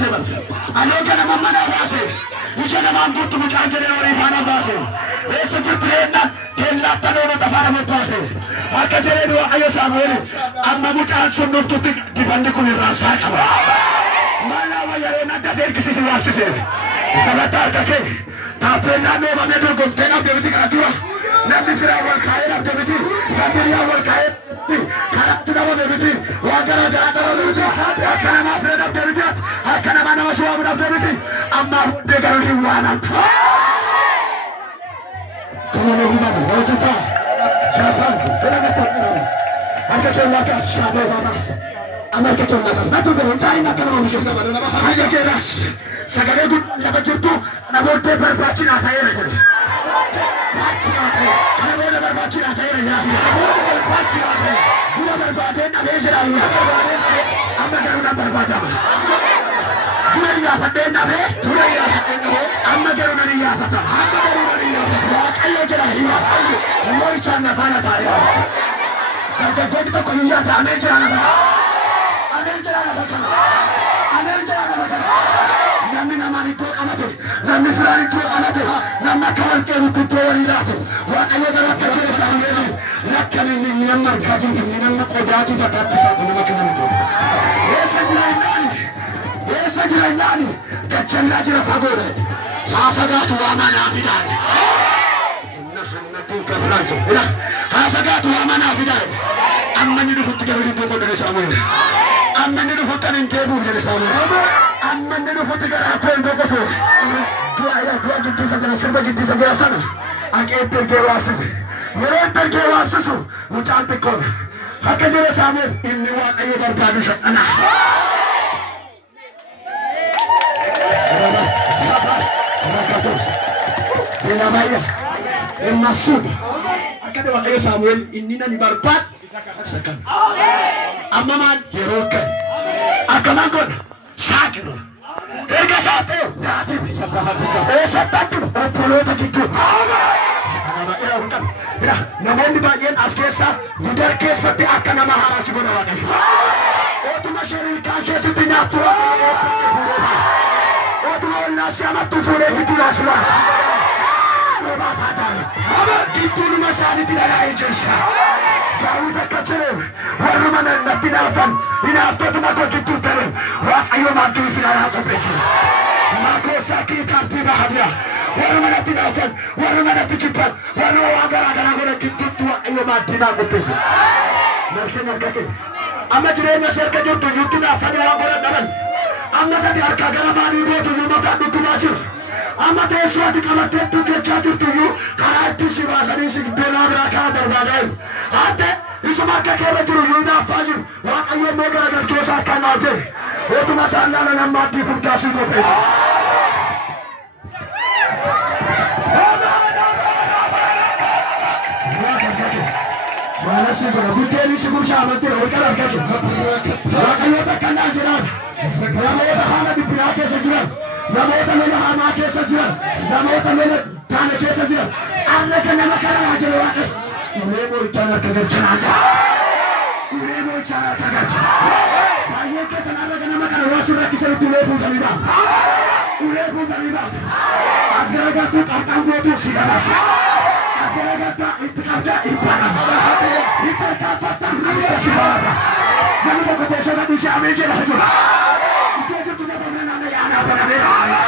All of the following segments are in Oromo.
tebal. Ane kana mamma na base. Uje na man gutu muchanjere ori fana base. Esa jutrena tella tanono tafara mo base. Akka jere do ayo Samuel. Amma muchan sunuf tuti dibande kun rasa kaba. Mala waya na da fer kisi wapse se. Sabata take. Tapena no mame do gontena deviti karatura. Nabi Firawal kaira deviti. Katiria wal kaira. Karakter apa deviti? Wagara gara deviti. Akana ma freda deviti. Akana ma nama suwa deviti. Amma de garu hiwana. Kamu ne bukan? Kau cinta. Jangan. Jangan kau. Angkat jempol sabar babas. Angkat jempol satu berontai nak kamu mesti. Angkat jelas. Segala good lepas itu, namun paper baca nak saya lagi. Baca nak. Kalau lepas baca nak saya lagi. Kalau baca nak. Dua berbadan nak bersih lagi. Amma kerana berbadan. Dua dia fatin nak be. Dua dia fatin nak be. Amma kerana dia fatin. Amma kerana dia fatin. Wah kaya jelah. Wah cakap fana saya. Kalau kau tu kau lihat ane jelah. Ane jelah. Ane jelah. Namni namani tu anate, namni Firani tu anate, namma kawan ke tu tori late. Wah ayo kalau kecil sahiri, nak kami ni namma kaji ni namma kodatu dapat bisa nama kena tu. Esa jiran nani, kecil lagi rafagore. Hafagatu amana fidai. Nah tu kabraju, ina. Hafagatu amana fidai. Amma ni dulu tiga ribu pokok dari Samuel. Amma ni dulu tanin kebu dari Samuel. Amma ni dulu tiga ratus pokok tu. Dua juta saja, serba juta saja sana. Aku terkewasa sih. Mereka terkewasa su. Muncul tekor. Hak jadi Samuel. Ini wak ayo berbadu sah. Anak. Sabar. Mereka terus. Dinamanya. Masuk. Akan wak ayo Samuel. Ini nani berbat. Sekan. Amaman yerokan. Akamakon sakiro. Ega satu. Nanti bisa bahas. Satu. Opolo begitu. Ira, namun di bagian askesa, budar kesa ti akan nama harasi bonawan. Otu masyarakat kaya sutinya tua. Otu nasi amat tu fure itu las. Lebat aja. Amat itu rumah sani tidak lain jasa. Kau tak kacau. Walau mana nak tinafan, inafta tu nak gitu terus. Wah ayo mati final aku besi. Mako sakit kartu bahagia. Walau mana tinafan, walau mana tikipan, walau agar aku nak gitu tua ayo mati aku besi. Mereka. Amma jirenya serka jirtu YouTube afani orang bola dalam. Amma sati harga garafani botu makan itu macam. Amma tesuat kalau tentu kejatuh tu karena itu si bahasa ni si bela beraka berbagai. Ate isu maka kira tu Yuda Fajr. Wah ayo mereka akan kesakan aja. Itu masalah dengan mati pun kasih kopes. Mana sih kalau bukan ini sebut sama tu orang kalau kaki. Kalau tak kena jiran. Nama itu hana di pihak kesajiran. Nama itu mana hana kesajiran. Nama itu mana tanah kesajiran. Anda kena makan aja lewat. Ulemu cara kerja aja. Ulemu cara kerja. Banyak kesan anda kena makan wasura kisah itu ulemu terlibat. Ulemu terlibat. Asal tu takkan bodoh sih dah. Asal itu kerja ibadah. Itu kafatan ada siapa? Namun kau kata saya bisa ambil je lah tu. Itu je tu dah pernah nama yang apa nama?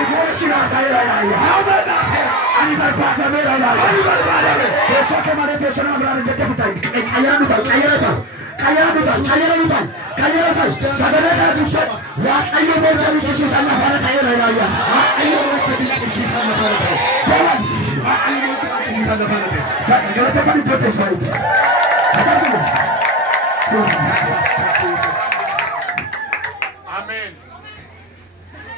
Aku sudah kaya raya. Ani berpada merah. Besok kemarin besok nak berada di depan. Kaya lutan. Saudara tu cakap, wah ayo berjadi kisah sama pada kaya raya. Ayo berjadi kisah sama pada kaya. Jangan. Ayo berjadi kisah sama pada kaya. Kalau tak kami protes lagi. Macam tu. Amin.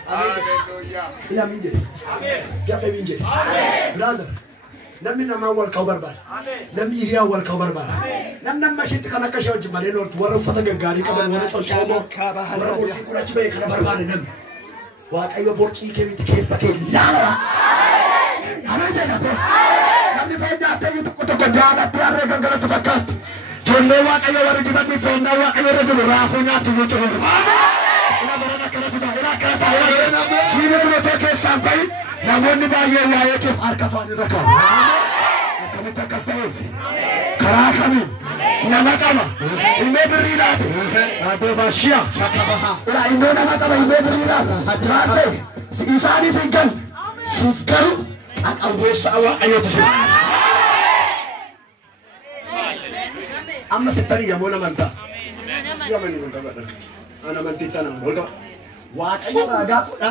Haleluya. Ila minje. Amin. Gafe minje. Amin. Brother. Namni nama awal kau barbar. Amin. Namni iri awal kau barbar. Amin. Nam masih tu kana kasih orang jemaah lor tuara fata gari kabar mana tu coba. Orang borci kurang cibai kana barbar nam. Wah ayo borci kami tikesa ke lala. Amin je nak. Namni faida apa itu kota kejana tiara gangala tu fakat. Jolewa ayo waru di bandi faida wa ayo rajul rafunya tu coba. Amin. Ina barana kana tuta ina karata jibe no to ke sampai namonni baay'ee waa'ee keef harka faani raka akkamita kastaaf karakami nama qaba ime birriidhaati ate baashiya ila ime nama qaba ime birriidhaati ate isaaniif hin galle siif galu qaqawweessa waaqayyooti si amma sittani yamoo namantaa yamani mun qabadha ana mantitana holqa waaqayyo raagaa fudha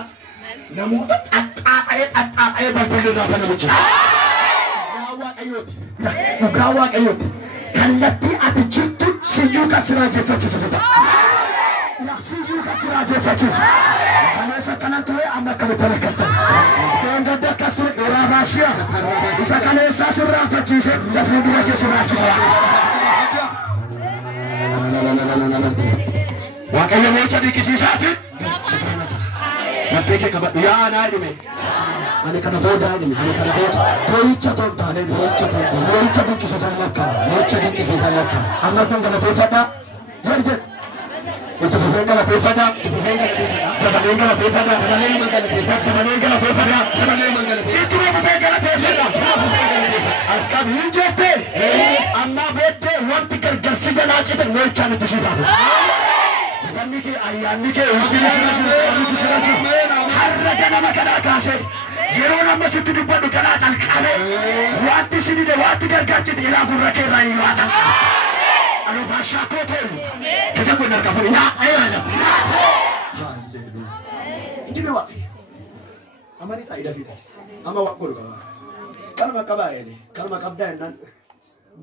namoota xaxxaaqee balbalirraa kana mucha dhugaa waaqayyooti kallattii ati jirtu siyyuu kasiraa jeeffachiisu siyyuu kasiraa jeeffachiisu kaneessa kanan ture amma akkamitti rakkastan deengada akkas ture iraabaashiya isa kaneessaa sirraanfachiise isa fuuldura kee sirraachisa waaqayyo moocha dhiqisiisaati Nampeke kaba ya na idime ani kana boda idime ani kana boda boicha tonta ne boicha dinki sasalaka amma ngala tefada jerje itu ngala tefada ngala tefada aska hinjete amma bete wanti gargarsi jala chete moicha ne tishita Nike ayanike usiraju harraja nama kana kaase yeroo nama sitti dubbadhu kana calqabe waatti sinide waatti gargaachite ilaa gurra keerraa hin waatan alo faashaa kootoolu kajabu narka furi yaa ayyaana indime waa amani taa'ida fida ama waa godhu qaba kalma qabaa jedhe kalma qabdaa jennaan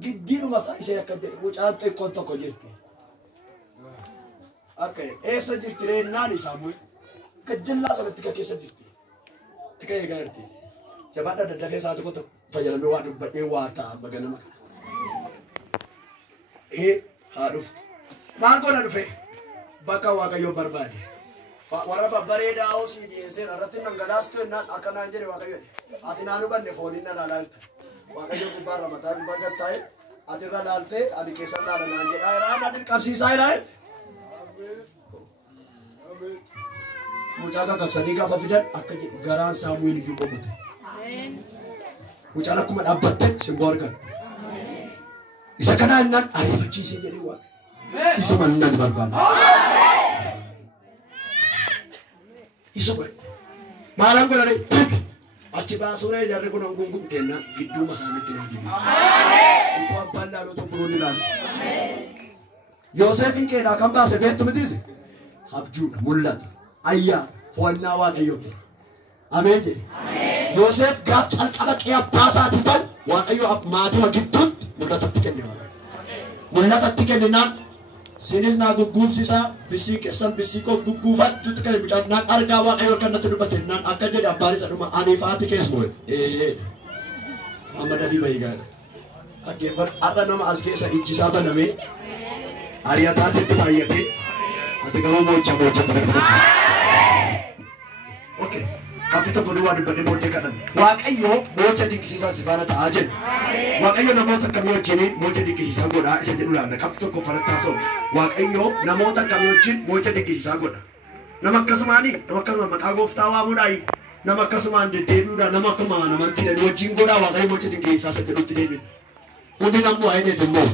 giddiidhuma isaa ishee akka jedhe mucaan xiqqoon tokko jirti Okay, esa jirtire nani samu kajalla salatti ka kesa jirti tika ye garti jabada da dafe sa to fayyala wa dubbade wata magana maka haduft man ko na dufe baka waga yo barbade warra babbare da osi di ser ratin nangalas ko nan akana njere waga yo atinanu banne phone na lalta waga yo kubar ramadan bagatai atirra lalte adi kesa na nanjere ra na dir kapsi sai rai Mucaa kakak sadii gaafa fidan akka garaan Saamu'eel iyyuu boqote. Mucaan akkuma dhaabbatte simboo argan. Isa kanaa innaan ariifachiisee jedhee waa. Isa mannaan barbaada. Isa godhe. Maalaan godhane achi baasuuree jarri kun hanguun kenna gidduu masaanitti naa dibi. Utuu abbaan laaloo tokko roonni laalu. Yoosefii keedhaa kan baase beektu mitiisi. Abjuudha mul'ata. Ayya fo'annaa waaqayyooti. Ameen jedhe. Yoosef gaaf calqaba qe'ee abbaa isaatii ta'u waaqayyo maatima gidduutti mul'atatti kenne. Mul'atatti kennaan sinis naa gugguufsisaa bisii keessan bisii koo gugguufachuutti kan mucaan naan argaa waaqayyo kan natti dubbate naan akka jedhe abbaan isa dhuma ani faati keessa moo'e. Amma dafii bahii gaadha. Dhaggeeffadhu har'a nama as keessa ijji isaa banamee ari'ataa sitti baay'atee ati gama mocha ture. Okay. Kapti tokko duwwaa dubbadhee booddee kadhan. Waaqayyo mocha dinqisiisaa si faana ta'aa jedhu. Waaqayyo namoota akkamii wajjin mocha dinqisiisaa godhaa isa jedhu laanna. Kapti tokko farakkaasoo. Waaqayyo namoota akkamii wajjin mocha dinqisiisaa godha. Nama akkasumaanii nama akkasuma maqaa gooftaa waamuudhaayi. Nama akkasumaan deddeebi'uudhaan nama akkuma amantiidhaan wajjin godhaa waaqayyo mocha dinqisiisaa isa jedhutti deebiin. Hundi namuu waa'ee immoo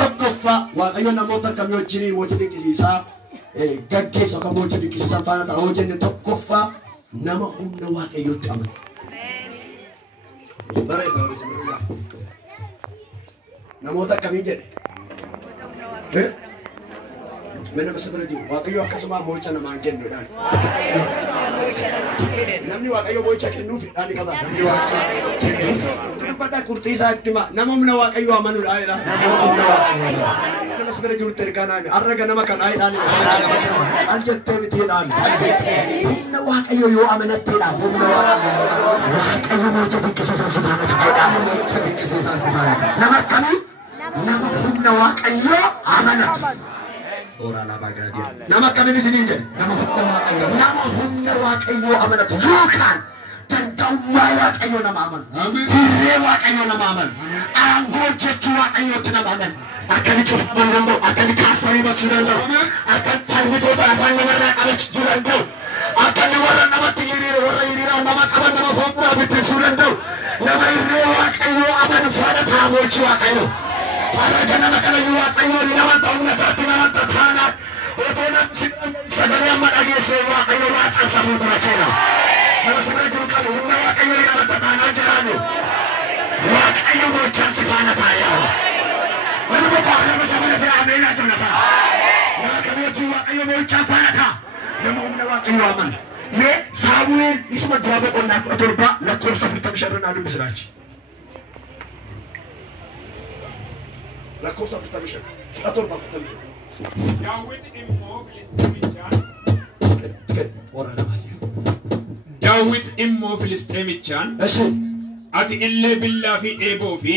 tokkoffaa waaqayyo namoota akkamii wajjin mocha dinqisiisaa gaggeessa kan mocha dinqisiisaa faana ta'aa hojjenne tokkoffaa nama humna waaqayyooti amanu. Bara isa hori sinirraa. Namoota akkamii jedhe? Mana basa bira jiru waaqayyo akkasuma mocha namaan kennuudhaan. Namni waaqayyo mocha kennuufidhaan qaba. Namni waaqayyo kennuuf. Dubbadhaa qurxii isaa itti hima. Nama humna waaqayyo amanuudhaan jedha. Nama humna waaqayyo. Mana basa bira jiru ergaanaan arraga nama kanaaidhaan caal jettee mitiidhaan. Humna waaqayyo yoo amanatteedhaan humna waaqayyo mocha dinqisiisaa si faana ta'eedhaan. Mocha dinqisiisaa si faana. Nama akkamii? Nama humna waaqayyo amanatu. Orang apa gadi? Nama kami di sini je. Nama humna waaqayyo amanatu. Bukan tentang waaqayyo nama aman. Hire waaqayyo nama aman. Angol jechua ayotu namanan. Akan cufa berlombo, akan kasari macurando, akan farmito tarafan namara abach jurando, akan nawaran nama tiri wara irira nama kaban nama sopura bitin surando, nama irrewa kayo aban fara tamo chua kayo. Para jana makana yuwa kayo ni nama tahu nasati nama tatana, otona sagari amat agi sewa kayo wacan samudra kena. Nama sagari juga nama kayo ni nama tatana jerano. Wak ayo wacan sifana tayo. Mana bapak nama sama dengan Amina Jonathan. Nama kami juga ayo wacan fana ta. Nama umna ayo aman. Ne Samuel isma jawab onak otorba lakor safita bisharan adu bisraji. Lakor safita bisharan. Otorba safita bisharan. David immoo Filisxeemichaan. Ora nama aja. David immoo Filisxeemichaan. Asyik. Ati illee billaa fi eeboo fi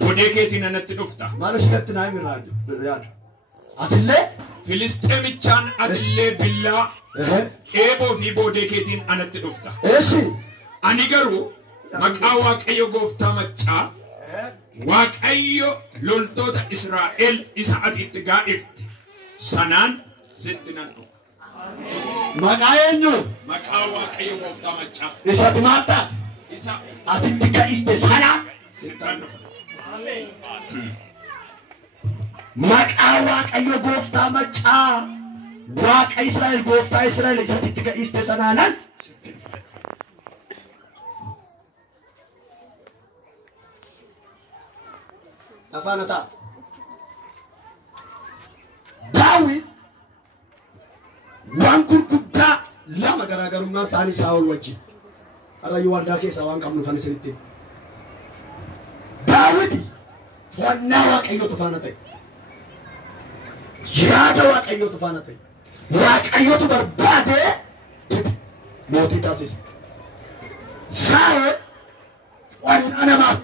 bodee keetiin anatti dhufta. Maal ishee naami raaju. Atille Filisxeemichaan ati illee billaa eeboo fi bodee keetiin anatti dhufta. Eeshi. Ani garuu maqaa Waaqayyo Gooftaa Maccaa Waaqayyo loltoota Israa'el isa ati itti gaa'ifte sanaan sitti nan dhufa. Maqaa eenyu? Maqaa Waaqayyo Gooftaa Maccaa Isatti maal ta'a? isa Ati itti gaa'iste sanaan sitti nan dhufa. maqaa Waaqayyo Gooftaa Maccaa Waaqa Israa'el Gooftaa Israa'el isatti itti gaa'iste sanaanan afaan ta'a. Daawit waan gurguddaa lama garaagarummaa isaanii Saa'ol wajjin Arrayyuu waldaa keessaa waan qabnu fan isinitti. Daawit fo'annaa Waaqayyootu faana ta'e. Yaada Waaqayyootu faana ta'e. Waaqayyootu barbaadee mootii taasise. Saa'ol fo'annaa namaaf